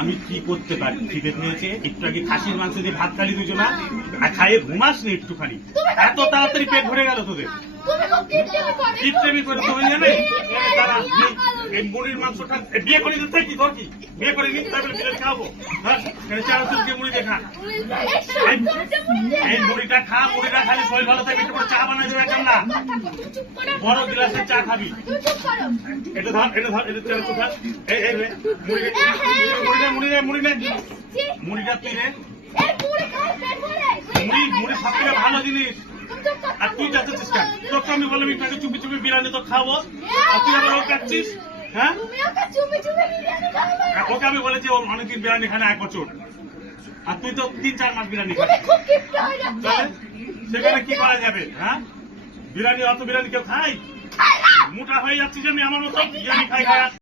আমি কি করতে পারি? খিদে পেয়েছে, একটু আগে খাসির মাংস দিয়ে ভাত খালি দুজনা, আর খাইয়ে ঘুমাস নি একটুখানি, এত তাড়াতাড়ি পেট ভরে গেল তোদের? কিপটেমি করে তুমি জানে এই মুড়ির মাংসটা বিয়ে করে দিতে কি তোর কি? বিয়ে করে নিতে তারপরে বিরিয়ানি খাবো? হ্যাঁ, চার দিয়ে মুড়ি দেখা, এই মুড়িটা খা, মুড়িটা খালি শরীর ভালো থাকবে। একটু করে চা বানাই দেবে কেন না? বড় গ্লাসের চা খাবি। এটা ধর, এটা ধর, এটা চা ধর। এই এই মুড়িটা তুই রে, মুড়ি সব থেকে ভালো জিনিস। আর তুই যাচ্ছিস কেন? তোকে আমি বললাম একটু চুপি চুপি বিরিয়ানি তো খাবো, আর তুই আবার ও কাটছিস। হ্যাঁ, ওকে আমি বলেছি ও অনেকদিন বিরিয়ানি খায় না, 1 বছর, আর তুই তো 3-4 মাস বিরিয়ানি খাচ্ছিস। সেখানে কি করা যাবে? হ্যাঁ, বিরিয়ানি, অত বিরিয়ানি কেউ খায়? মোটা হয়ে যাচ্ছিস আমি আমার মতো বিরিয়ানি খাই খায়।